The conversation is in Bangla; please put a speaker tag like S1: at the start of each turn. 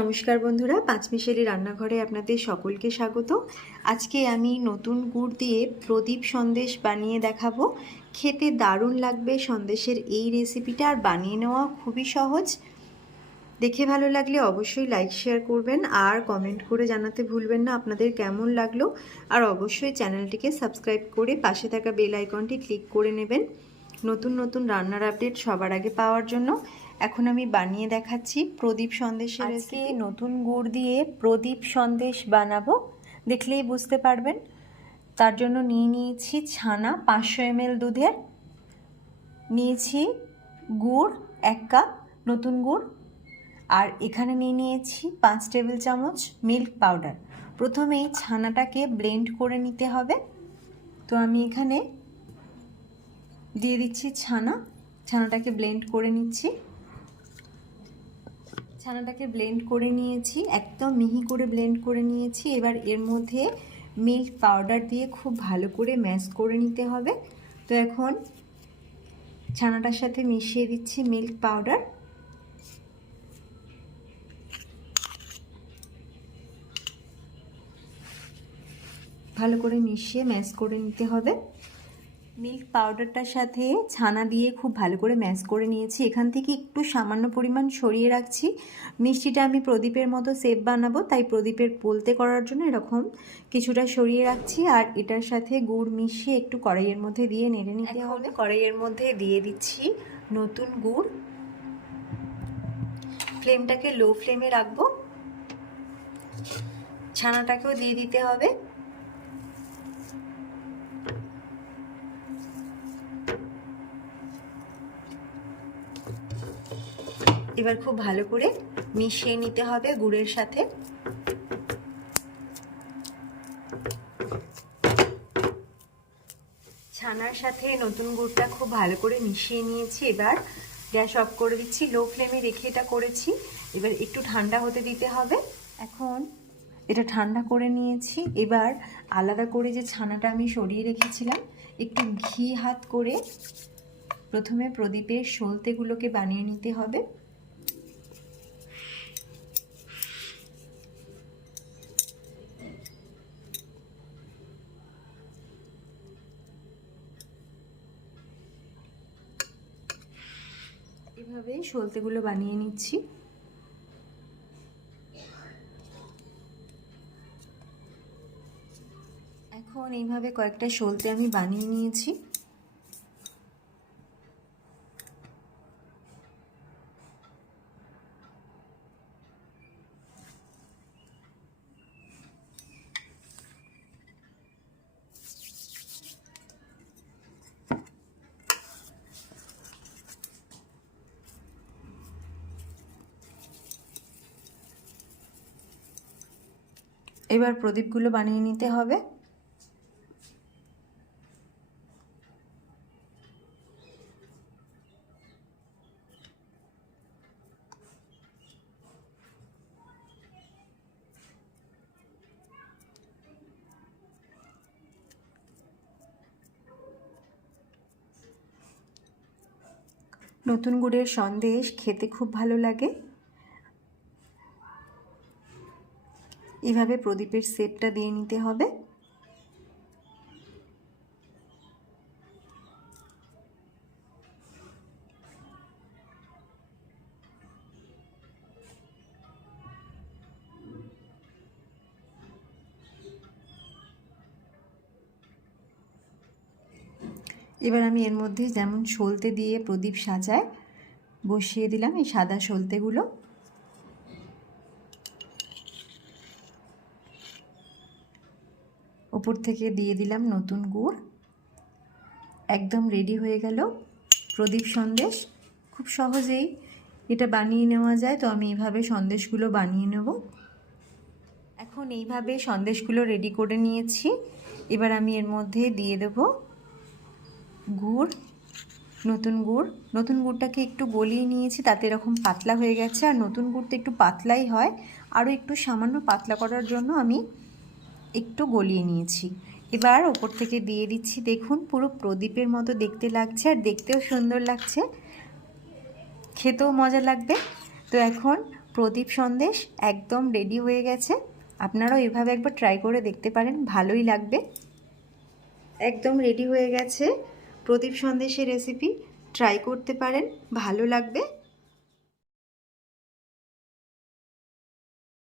S1: নমস্কার বন্ধুরা, পাঁচমিশেলি রান্নাঘরে আপনাদের সকলকে স্বাগত। আজকে আমি নতুন গুড় দিয়ে প্রদীপ সন্দেশ বানিয়ে দেখাবো। খেতে দারুণ লাগবে সন্দেশের এই রেসিপিটা আর বানিয়ে নেওয়া খুবই সহজ। দেখে ভালো লাগলে অবশ্যই লাইক শেয়ার করবেন আর কমেন্ট করে জানাতে ভুলবেন না আপনাদের কেমন লাগল। আর অবশ্যই চ্যানেলটিকে সাবস্ক্রাইব করে পাশে থাকা বেল আইকনটি ক্লিক করে নেবেন। নতুন নতুন রান্নার আপডেট সবার আগে পাওয়ার জন্য। এখন আমি বানিয়ে দেখাচ্ছি প্রদীপ সন্দেশের আজকে নতুন গুড় দিয়ে প্রদীপ সন্দেশ বানাবো। দেখলেই বুঝতে পারবেন। তার জন্য নিয়ে নিয়েছি ছানা পাঁচশো এমএল দুধের। নিয়েছি গুড় এক কাপ নতুন গুড়। আর এখানে নিয়ে নিয়েছি পাঁচ টেবিল চামচ মিল্ক পাউডার। প্রথমেই ছানাটাকে ব্লেন্ড করে নিতে হবে। তো আমি এখানে দিয়ে দিচ্ছি ছানা। ছানাটাকে ব্লেন্ড করে নিচ্ছি। ছানাটাকে ব্লেন্ড করে নিয়েছি, একদম মিহি করে ব্লেন্ড করে নিয়েছি। এবার এর মধ্যে মিল্ক পাউডার দিয়ে খুব ভালো করে ম্যাশ করে নিতে হবে। তো এখন ছানাটার সাথে মিশিয়ে দিচ্ছি মিল্ক পাউডার ভালো করে মিশিয়ে ম্যাশ করে নিতে হবে। মিল্ক পাউডারটার সাথে ছানা দিয়ে খুব ভালো করে ম্যাশ করে নিয়েছি। এখান থেকে একটু সামান্য পরিমাণ সরিয়ে রাখছি। মিষ্টিটা আমি প্রদীপের মতো সেপ বানাবো তাই প্রদীপের পোলতে করার জন্য এরকম কিছুটা সরিয়ে রাখছি। আর এটার সাথে গুড় মিশিয়ে একটু কড়াইয়ের মধ্যে দিয়ে নেড়ে নিতে হবে। কড়াইয়ের মধ্যে দিয়ে দিচ্ছি নতুন গুড়। ফ্লেমটাকে লো ফ্লেমে রাখব। ছানাটাকেও দিয়ে দিতে হবে। এবার খুব ভালো করে মিশিয়ে নিতে হবে গুড়ের সাথে। ছানার সাথে নতুন গুড়টা খুব ভালো করে মিশিয়ে নিয়েছি এবার। গ্যাস অফ করে দিচ্ছি, লো ফ্লেমে রেখে এটা করেছি। এবার একটু ঠান্ডা হতে দিতে হবে। এখন এটা ঠান্ডা করে নিয়েছি। এবার আলাদা করে যে ছানাটা আমি সরিয়ে রেখেছিলাম, একটু ঘি হাত করে প্রথমে প্রদীপের সলতেগুলোকে বানিয়ে নিতে হবে। এভাবে সলতেগুলো বানিয়ে নিচ্ছি। এখন এইভাবে কয়েকটা সলতে আমি বানিয়ে নিয়েছি। এবার প্রদীপগুলো বানিয়ে নিতে হবে। নতুন গুড়ের সন্দেশ খেতে খুব ভালো লাগে। এভাবে প্রদীপের সেটটা দিয়ে নিতে হবে। এবার আমি এর মধ্যে যেমন সলতে দিয়ে প্রদীপ সাজায়, বসিয়ে দিলাম এই সাদা সলতেগুলো ওপর থেকে দিয়ে দিলাম নতুন গুড়। একদম রেডি হয়ে গেল প্রদীপ সন্দেশ। খুব সহজেই এটা বানিয়ে নেওয়া যায়, তো আমি এভাবে সন্দেশগুলো বানিয়ে নেব। এখন এইভাবে সন্দেশগুলো রেডি করে নিয়েছি। এবার আমি এর মধ্যে দিয়ে দেব গুড়, নতুন গুড়। নতুন গুড়টাকে একটু গলিয়ে নিয়েছি, তাতে এরকম পাতলা হয়ে গেছে। আর নতুন গুড় তো একটু পাতলাই হয়। আরও একটু সামান্য পাতলা করার জন্য আমি একটু গলিয়ে নিয়েছি। এবার ওপর থেকে দিয়ে দিচ্ছি, দেখুন, পুরো প্রদীপের মতো দেখতে লাগছে আর দেখতেও সুন্দর লাগছে। খেতেও মজা লাগবে। তো এখন প্রদীপ সন্দেশ একদম রেডি হয়ে গেছে। আপনারাও এভাবে একবার ট্রাই করে দেখতে পারেন, ভালোই লাগবে। একদম রেডি হয়ে গেছে প্রদীপ সন্দেশের রেসিপি ট্রাই করতে পারেন, ভালো লাগবে।